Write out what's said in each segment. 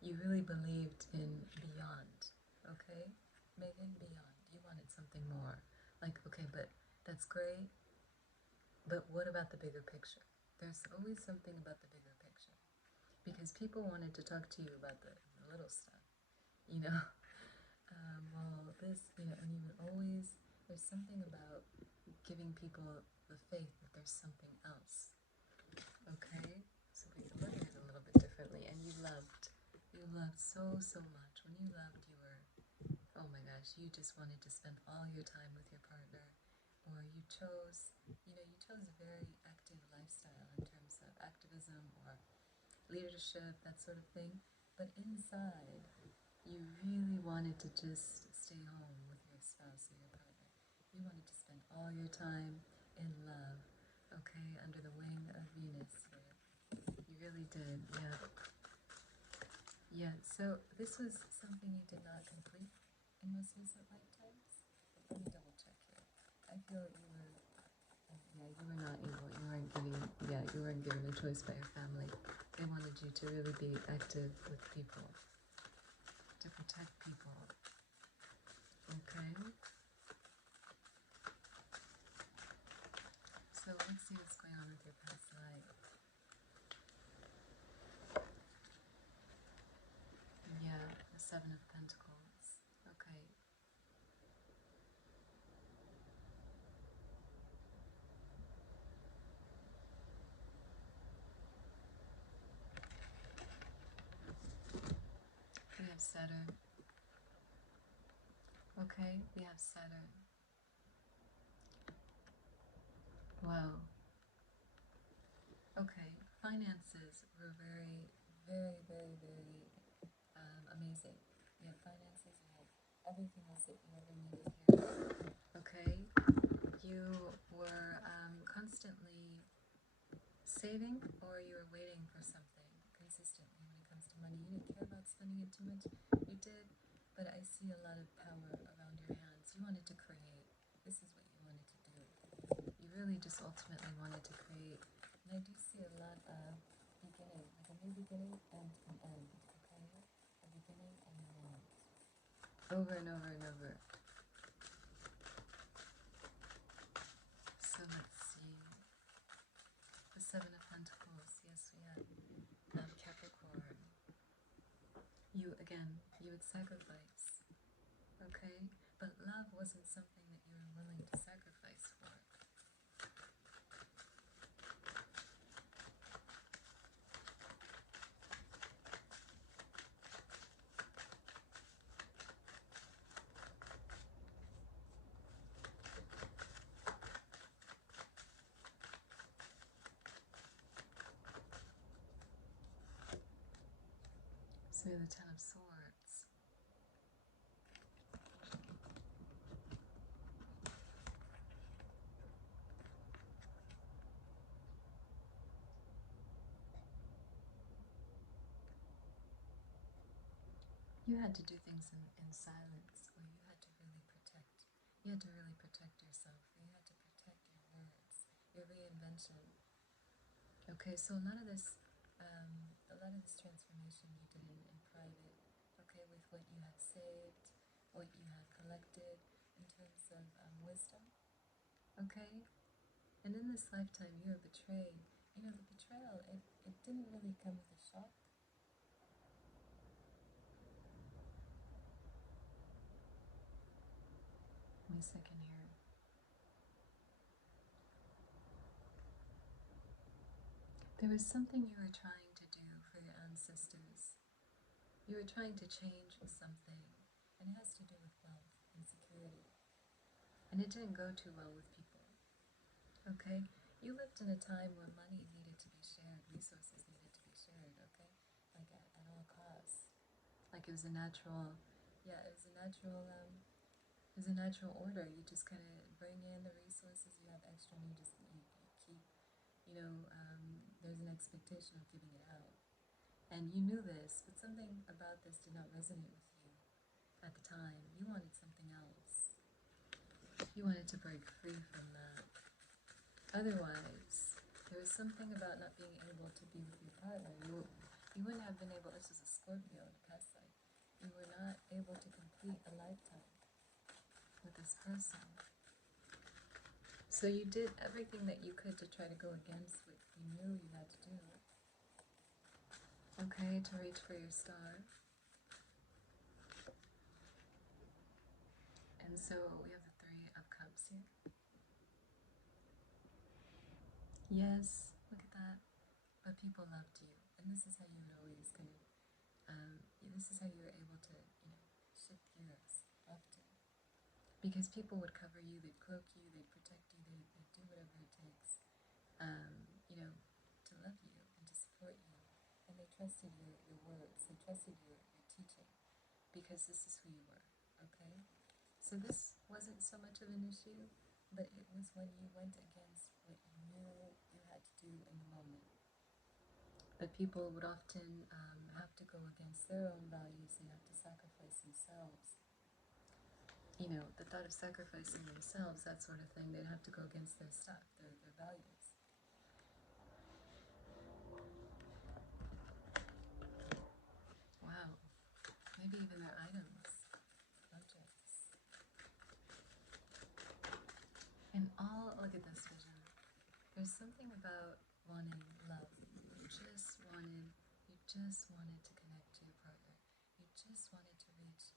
you really believed in beyond, okay? Megan, beyond. You wanted something more. Like, okay, but that's great, but what about the bigger picture? There's always something about the bigger picture. Because people wanted to talk to you about the little stuff, you know? Well, this, and you would always, there's something about giving people the faith that there's something else, okay? So we can look at it a little bit differently. And you loved so, so much. When you loved, you were, oh my gosh, you just wanted to spend all your time with your partner. Or you chose, you chose a very active lifestyle in terms of activism or leadership, that sort of thing. But inside, you really wanted to just stay home with your spouse or your partner. You wanted to spend all your time in love, okay, under the wing of Venus here. You really did, yeah. Yeah, so this was something you did not complete in most recent lifetimes? Let me double check here. I feel you were, yeah, you were not able, you weren't given a choice by your family. They wanted you to really be active with people, to protect people, okay? So let's see what's going on with your past life. Yeah, the Seven of Pentacles. Okay. We have Saturn. Okay, we have Saturn. Wow. Okay, finances were very, very, very, very amazing. You had finances, you had everything else that you ever needed here. Okay, you were constantly saving, or you were waiting for something consistently when it comes to money. You didn't care about spending it too much. You did, but I see a lot of power around your hands. You wanted to create. This is what you wanted to do. You really just ultimately wanted to create. And I do see a lot of beginning, like a new beginning and an end, okay? A beginning and an end. Over and over and over. So let's see. The Seven of Pentacles. Yes, we have Capricorn. You, again, you would sacrifice, okay? But love wasn't something that you were willing to sacrifice for. So the Ten of Swords. You had to do things in silence, or you had to really protect. You had to really protect yourself. You had to protect your words, your reinvention. Okay, so a lot of this transformation you did in private. Okay, with what you had saved, what you had collected in terms of wisdom. Okay, and in this lifetime you were betrayed. You know, the betrayal, it didn't really come with a shock. Give me a second here. There was something you were trying to do for your ancestors. You were trying to change something, and it has to do with wealth and security. And it didn't go too well with people. Okay? You lived in a time where money needed to be shared, resources needed to be shared, okay? Like at all costs. Like it was a natural, yeah, it was a natural order. You just kind of bring in the resources you have extra, and you keep, there's an expectation of giving it out. And you knew this, but something about this did not resonate with you at the time. You wanted something else. You wanted to break free from that. Otherwise, there was something about not being able to be with your partner. You wouldn't have been able, this is a Scorpio in the past life, you were not able to complete a lifetime with this person. So you did everything that you could to try to go against what you knew you had to do. Okay, to reach for your star. And so we have the Three of Cups here. Yes, look at that. But people loved you. And this is how you would always kind of, this is how you were able to, shift gears often. Because people would cover you, they'd cloak you, they'd protect you, they'd do whatever it takes, to love you and to support you. And they trusted your words, they trusted your teaching, because this is who you were, okay? So this wasn't so much of an issue, but it was when you went against what you knew you had to do in the moment. But people would often have to go against their own values, they have to sacrifice themselves. The thought of sacrificing themselves, that sort of thing, they'd have to go against their stuff, their values. Wow. Maybe even their items, objects. And all, look at this vision. There's something about wanting love. You just wanted to connect to your partner. You just wanted to reach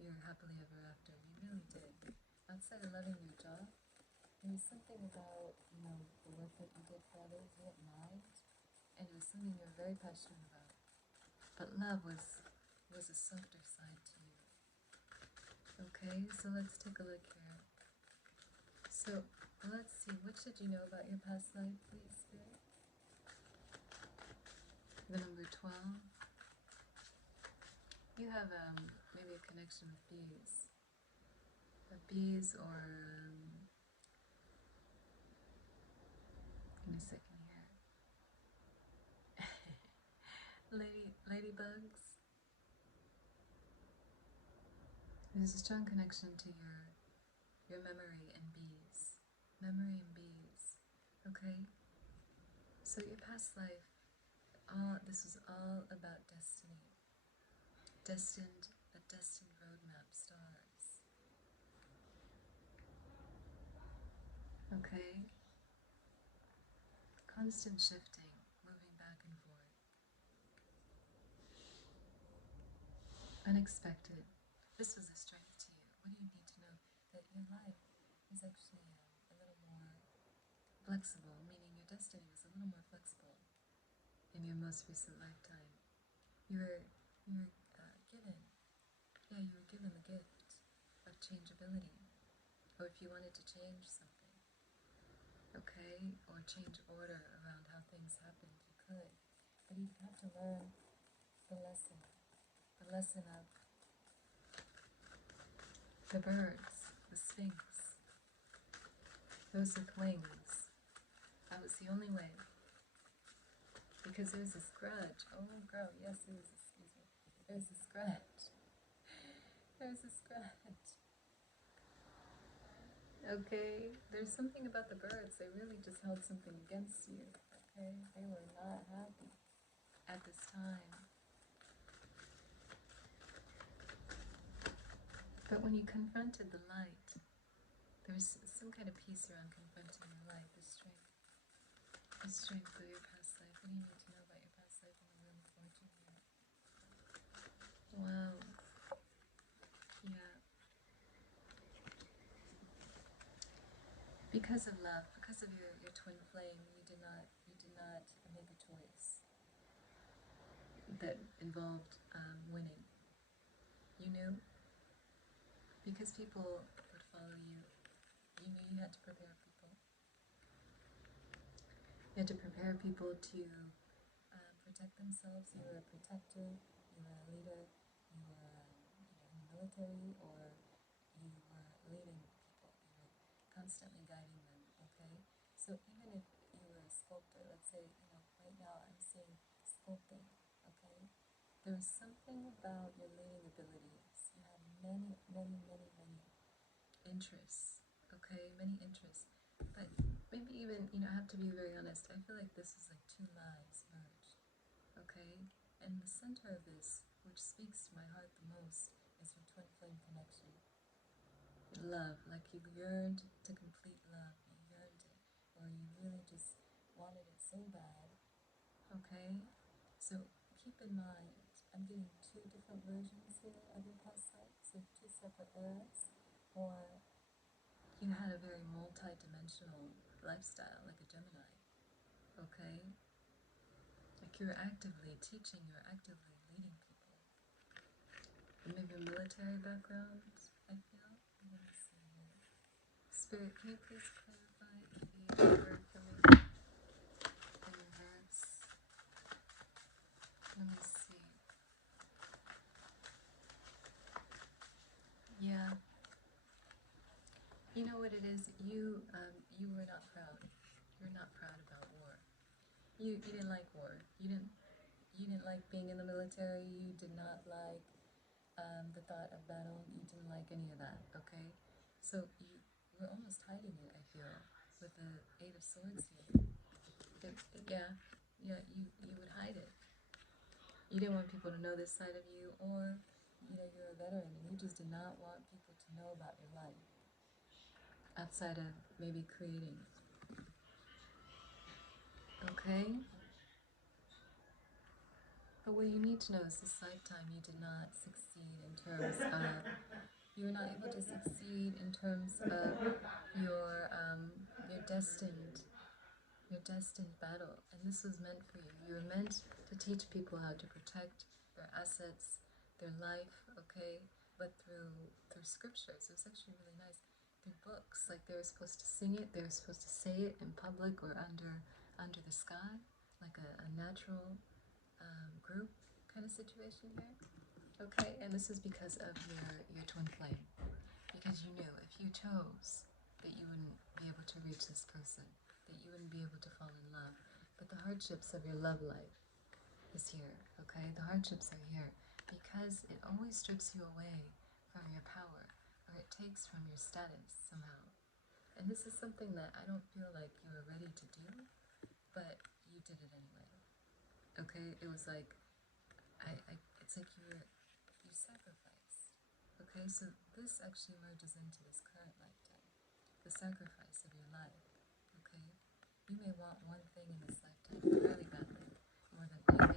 your happily ever after. You really did. Outside of loving your job, there was something about, the work that you did for others, you didn't mind, and it was something you were very passionate about. But love was a softer side to you. Okay, so let's take a look here. So let's see, what should you know about your past life, please, Spirit? The number 12. You have maybe a connection with bees. Bees or give me a second here. Ladybugs. There's a strong connection to your memory and bees. Memory and bees. Okay? So your past life, this was all about destiny. A destined roadmap, stars. Okay? Constant shifting, moving back and forth. Unexpected. This was a strength to you. What do you need to know? That your life is actually a little more flexible, meaning your destiny was a little more flexible in your most recent lifetime. You were given, you were given the gift of changeability. Or if you wanted to change something, okay, or change order around how things happened, you could. But you'd have to learn the lesson of the birds, the sphinx, those with wings. That was the only way. Because there's this grudge. Oh, girl, yes, there is, excuse me. There's this grudge. There's this grudge. Okay? There's something about the birds. They really just held something against you. Okay? They were not happy at this time. But when you confronted the light, there was some kind of peace around confronting the light, the strength of your past life. What do you need to know about your past life in the Wheel of Fortune here? Wow. Yeah. Because of love, because of your twin flame, you did not make a choice that involved winning. You knew, because people would follow you. You knew you had to prepare people. You had to prepare people to protect themselves. You were a protector. You were a leader. You were in the military, or you were leading people. You were constantly guiding them. Okay. So even if you were a sculptor, let's say right now I'm seeing sculpting. Okay. There was something about your leading abilities. You had many interests. Okay, many interests. But maybe even, I have to be very honest, I feel like this is like two lives merged. Okay? And the center of this, which speaks to my heart the most, is your twin flame connection. Love, like you yearned to complete love, you yearned it, or you really just wanted it so bad. Okay? So keep in mind, I'm getting two different versions here of your past life, so two separate eras, or you had a very multi-dimensional lifestyle, like a Gemini. Okay? Like you're actively teaching, you're actively leading people. Maybe a military background, I feel. Let me see here. Spirit, can you please clarify the word for me in reverse? Let me see. Yeah. You know what it is? You were not proud. You're not proud about war. You didn't like war. You didn't like being in the military. You did not like the thought of battle. You didn't like any of that. Okay, so you were almost hiding it. I feel with the Eight of Swords here. Yeah, yeah. You would hide it. You didn't want people to know this side of you, or you're a veteran and you just did not want people to know about your life outside of maybe creating. Okay? But what you need to know is this lifetime you did not succeed in terms of, you were not able to succeed in terms of your destined battle. And this was meant for you. You were meant to teach people how to protect their assets, their life, okay? But through scriptures. It was actually really nice. Through books. Like they were supposed to sing it, they were supposed to say it in public or under the sky, like a natural group kind of situation here. Okay, and this is because of your twin flame. Because you knew if you chose that you wouldn't be able to reach this person, that you wouldn't be able to fall in love. But the hardships of your love life is here, okay? The hardships are here because it always strips you away from your power, or it takes from your status somehow. And this is something that I don't feel like you were ready to do, but you did it anyway. Okay? It was like it's like you sacrificed. Okay, so this actually merges into this current lifetime, the sacrifice of your life. Okay, you may want one thing in this lifetime really badly, more than anything